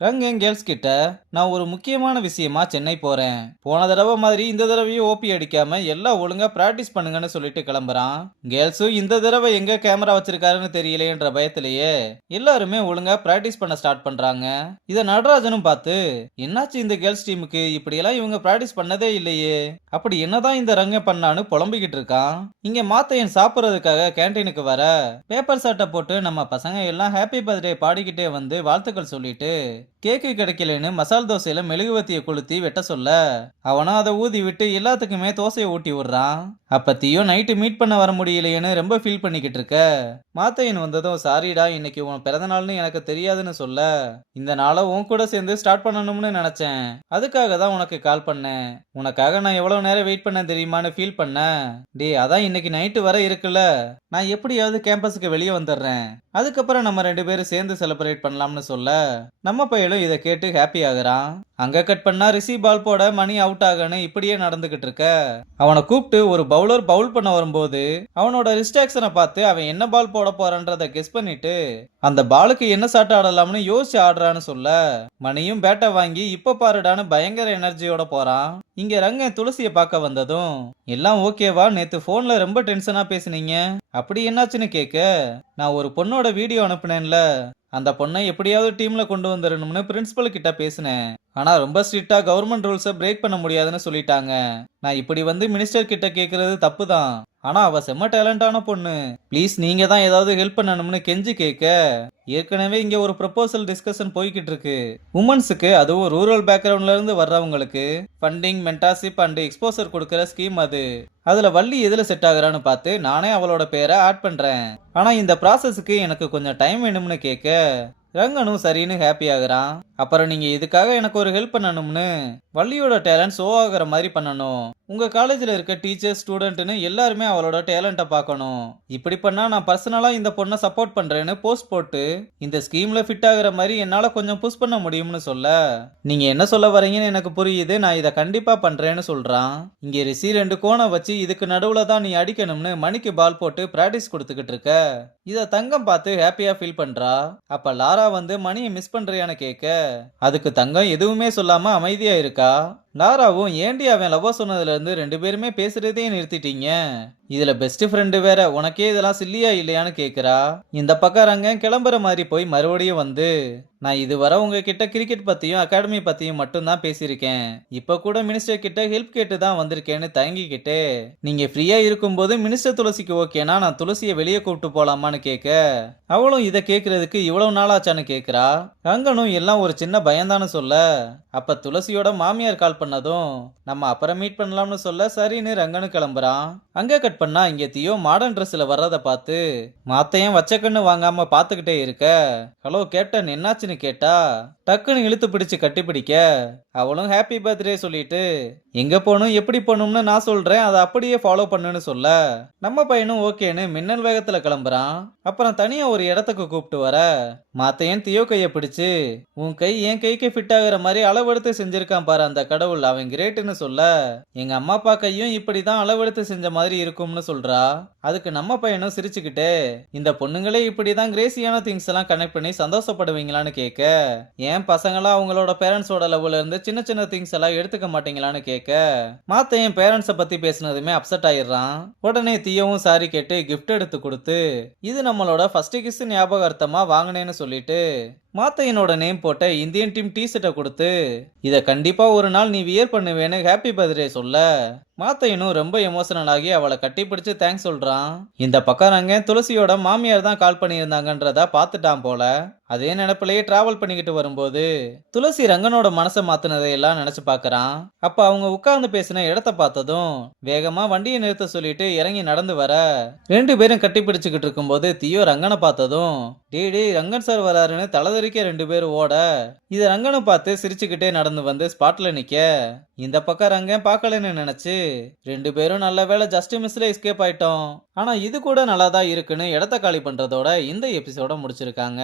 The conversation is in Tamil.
ரங்கன் கேர்ள்ஸ் கிட்ட நான் ஒரு முக்கியமான விஷயமா சென்னை போறேன். போன தடவை மாதிரி இந்த தடவையும் ஓபி அடிக்காம எல்லாம் ஒழுங்கா பிராக்டிஸ் பண்ணுங்கன்னு சொல்லிட்டு கிளம்புறான். கேர்ள்ஸும் இந்த தடவை எங்க கேமரா வச்சிருக்காருன்னு தெரியலையேன்ற பயத்திலேயே எல்லாருமே ஒழுங்கா பிராக்டிஸ் பண்ண ஸ்டார்ட் பண்றாங்க. இத நடராஜனும் பார்த்து என்னாச்சு இந்த கேர்ள்ஸ் டீமுக்கு இப்படியெல்லாம் இவங்க பிராக்டிஸ் பண்ணதே இல்லையே, அப்படி என்னதான் இந்த ரங்க பண்ணான்னு புலம்பிக்கிட்டு இருக்கான். இங்க மாத்தையன் சாப்பிடுறதுக்காக கேன்டீனுக்கு வர பேப்பர் சட்டை போட்டு நம்ம பசங்க எல்லாம் ஹாப்பி பர்த்டே பாடிக்கிட்டே வந்து வாழ்த்துக்கள் சொல்லிட்டு கேக்கு கிடைக்கலன்னு மசால் தோசையில மெழுகுவத்திய கொளுத்தி வெட்ட சொல்ல அவனும் அதை ஊதி விட்டு எல்லாத்துக்குமே தோசையை ஊட்டி விடுறான். அப்பத்தியும் நைட்டு மீட் பண்ண வர முடியலையேன்னு ரொம்ப ஃபீல் பண்ணிக்கிட்டு இருக்க மாத்தையன் வந்ததும் சாரிடா இன்னைக்கு உன் பிறந்த நாள்னு எனக்கு தெரியாதுன்னு சொல்ல, இந்த நாளை உன் கூட சேர்ந்து ஸ்டார்ட் பண்ணணும்னு நினைச்சேன், அதுக்காக தான் உனக்கு கால் பண்ணேன், உனக்காக நான் எவ்வளவு நேரம் வெயிட் பண்ண தெரியுமான்னு ஃபீல் பண்ண. டே அதான் இன்னைக்கு நைட்டு வர இருக்குல்ல, நான் எப்படியாவது கேம்பஸுக்கு வெளியே வந்துடுறேன், அதுக்கப்புறம் நம்ம 2 பேரும் சேர்ந்து செலிப்ரேட் பண்ணலாம்னு சொல்ல நம்ம பையலும் இதை கேட்டு ஹாப்பி ஆகுறான். அங்க கட் பண்ணா ரிஷி பால் போட மணி அவுட் ஆகன்னு இப்படியே நடந்துகிட்டு இருக்க அவனை கூப்பிட்டு ஒரு பவுலர் பவுல் பண்ண வரும்போது அவனோட ரிஸ்டாக்ஷனை பார்த்து அவன் என்ன பால் போட போறான்றத கெஸ் பண்ணிட்டு அந்த பாலுக்கு என்ன சாட் ஆடலாம்னு யோசிச்சு ஆடுறான்னு சொல்ல மணியும் பேட்டை வாங்கி இப்ப பாருடான்னு பயங்கர எனர்ஜியோட போறான். இங்க ரங்க துளசியை பார்க்க வந்ததும் எல்லாம் ஓகேவா, நேத்து போன்ல ரொம்ப டென்ஷனா பேசுனீங்க, அப்படி என்னாச்சுன்னு கேட்க நான் ஒரு பொண்ணோட வீடியோ அனுப்புனேன்ல, அந்த பொண்ணை எப்படியாவது டீம்ல கொண்டு வந்துடணும்னு பிரின்சிபல் கிட்ட பேசினேன், ஆனா ரொம்ப ஸ்ட்ரிக்டா கவர்மெண்ட் ரூல்ஸை பிரேக் பண்ண முடியாதுன்னு சொல்லிட்டாங்க, நான் இப்படி வந்து மினிஸ்டர் கிட்ட கேக்குறது தப்பு தான், ஆனா அவ செம்ம டேலண்டான பொண்ணு, ப்ளீஸ் நீங்க தான் ஏதாவது ஹெல்ப் பண்ணணும்னு கெஞ்சி கேட்க ஏற்கனவே இங்க ஒரு ப்ரொபோசல் டிஸ்கஷன் போய்கிட்டு இருக்கு. உமன்ஸுக்கு அதுவும் ரூரல் பேக்ரவுண்ட்ல இருந்து வர்றவங்களுக்கு ஃபண்டிங் மென்டார்ஷிப் அண்ட் எக்ஸ்போசர் கொடுக்கற ஸ்கீம் அது. அதுல வள்ளி எதுல செட் ஆகுறான்னு பார்த்து நானே அவளோட பேரை ஆட் பண்றேன், ஆனா இந்த ப்ராசஸ்க்கு எனக்கு கொஞ்சம் டைம் வேணும்னு கேட்க ரங்கனும் சரின்னு ஹாப்பி ஆகுறான். அப்புறம் நீங்க இதுக்காக எனக்கு ஒரு ஹெல்ப் பண்ணணும்னு வள்ளியோட டேலண்ட் ஷோ ஆகுற மாதிரி பண்ணணும், உங்க காலேஜ்ல இருக்க டீச்சர் ஸ்டூடெண்ட்னு எல்லாருமே அவளோட டேலண்ட்டை பார்க்கணும், இப்படி பண்ணா நான் பர்சனலா இந்த பொண்ணை சப்போர்ட் பண்றேன்னு போஸ்ட் போட்டு இந்த ஸ்கீம்ல ஃபிட் ஆகுற மாதிரி என்னால கொஞ்சம் புஷ் பண்ண முடியும்னு சொல்ல, நீங்க என்ன சொல்ல வரீங்கன்னு எனக்கு புரியுது, நான் இதை கண்டிப்பா பண்றேன்னு சொல்றான். இங்க ரிஷி 2 கோணம் வச்சு இதுக்கு நடுவுல தான் நீ அடிக்கணும்னு மணிக்கு பால் போட்டு பிராக்டிஸ் கொடுத்துக்கிட்டு இருக்க. இத தங்கம் பார்த்து ஹாப்பியா ஃபீல் பண்றா. அப்ப லாரா வந்து மணியை மிஸ் பண்றியான்னு கேட்க அதுக்கு தங்கம் எதுவுமே சொல்லாம அமைதியா இருக்கா. லாராவும் ஏண்டி அவன் லவ் சொன்னதுல இருந்து 2 பேருமே பேசுறதே நிறுத்திட்டீங்க, இதுல பெஸ்ட் ஃப்ரெண்டு வேற, உனக்கே இதெல்லாம் சில்லியா இல்லையான்னு கேக்குறா. இந்த பக்கம் ரங்க கிளம்புற மாதிரி போய் மறுபடியும் வந்து நான் இதுவரை உங்ககிட்ட கிரிக்கெட் பத்தியும் அகாடமி பத்தியும் மட்டும்தான் பேசியிருக்கேன், இப்ப கூட மினிஸ்டர் கிட்ட ஹெல்ப் கேட்டு தான் வந்திருக்கேன்னு தயங்கிக்கிட்டு நீங்க ஃப்ரீயா இருக்கும்போது மினிஸ்டர் துளசிக்கு ஓகேனா நான் துளசியை வெளியே கூப்பிட்டு போலாமான்னு கேட்க அவளும் இதை கேட்கறதுக்கு இவ்வளவு நாளாச்சான்னு கேட்கிறா. ரங்கனும் எல்லாம் ஒரு சின்ன பயந்தான்னு சொல்ல அப்ப துளசியோட மாமியார் கால் பண்ணதும் நம்ம அப்புறம் மீட் பண்ணலாம்னு சொல்ல சரின்னு ரங்கனு கிளம்புறான். அங்க கட் பண்ணா இங்க தியோ மாடர்ன் ட்ரெஸ்ல வர்றத பார்த்து மாத்தையும் வச்ச கண்ணு வாங்காம பாத்துக்கிட்டே இருக்க, ஹலோ கேப்டன் என்னாச்சுன்னு கேட்டா டக்குன்னு இழுத்து பிடிச்சு கட்டி பிடிக்க அவளும் ஹாப்பி பர்த்டே சொல்லிட்டு எங்க போகணும் எப்படி போகணும்னு நான் சொல்றேன் அதை அப்படியே ஃபாலோ பண்ணுன்னு சொல்ல நம்ம பையனும் ஓகேன்னு மின்னல் வேகத்துல கிளம்புறான். அப்புறம் தனியா ஒரு இடத்துக்கு கூப்பிட்டு வர மாத்தையன் தியோ கைய பிடிச்சு உன் கை என் கைக்கு ஃபிட் ஆகுற மாதிரி அளவெடுத்து செஞ்சிருக்கான் பாரு அந்த கடவுள், அவன் கிரேட்டுன்னு சொல்ல எங்க அம்மா அப்பா கையும் இப்படிதான் அளவெடுத்து செஞ்ச மாதிரி இருக்கும்னு சொல்றா. அதுக்கு நம்ம பையனும் சிரிச்சுக்கிட்டே இந்த பொண்ணுங்களே இப்படிதான் கிரேசியான திங்ஸ் எல்லாம் கனெக்ட் பண்ணி சந்தோஷப்படுவீங்களான்னு கேட்க ஏன் பசங்களா அவங்களோட பேரண்ட்ஸோட லெவல்ல இருந்து சின்ன சின்ன திங்ஸ் எல்லாம் எடுத்துக்க மாட்டீங்களான்னு கேட்க மாத்தையன் பேரண்ட்ஸை பத்தி பேசினதுமே அப்செட் ஆயிடுறான். உடனே தியோவும் சாரி கேட்டு கிஃப்ட் எடுத்து கொடுத்து இது நம்மளோட ஃபர்ஸ்ட் கிஸ் ஞாபகார்த்தமா வாங்கினேன்னு சொல்லிட்டு மாத்தையனோட நேம் போட்ட இந்தியன் டீம் டி ஷர்ட்டை கொடுத்து இதை கண்டிப்பா ஒரு நாள் நீ வியர் பண்ணுவேன்னு ஹாப்பி பர்த்டே சொல்ல மாத்தையனும் ரொம்ப எமோஷனல் ஆகி அவளை கட்டி பிடிச்சு தேங்க்ஸ் சொல்றான். இந்த பக்கம் ரங்க துளசியோட மாமியார் தான் கால் பண்ணியிருந்தாங்கன்றத பார்த்துட்டான் போல. அதே நினைப்பிலேயே டிராவல் பண்ணிக்கிட்டு வரும்போது துளசி ரங்கனோட மனசை மாத்தினதையெல்லாம் நினைச்சு பாக்குறான். அப்ப அவங்க உட்கார்ந்து பேசின இடத்த பார்த்ததும் வேகமா வண்டியை நிறுத்த சொல்லிட்டு இறங்கி நடந்து வர 2 பேரும் கட்டி பிடிச்சுக்கிட்டு இருக்கும்போது தியோ ரங்கனை பார்த்ததும் டே ரங்கன் சார் வராருன்னு தலதறிக்க 2 பேரும் ஓட இத ரங்கனை பார்த்து சிரிச்சுக்கிட்டே நடந்து வந்து ஸ்பாட்ல நிக்க இந்த பக்கம் ரங்கன் பார்க்கலன்னு நினைச்சு 2 பேரும் நல்ல வேளை ஜஸ்ட் மிஸ்ல எஸ்கேப் ஆயிட்டோம், ஆனா இது கூட நல்லா தான் இருக்குன்னு இடத்த காலி பண்றதோட இந்த எபிசோட முடிச்சிருக்காங்க.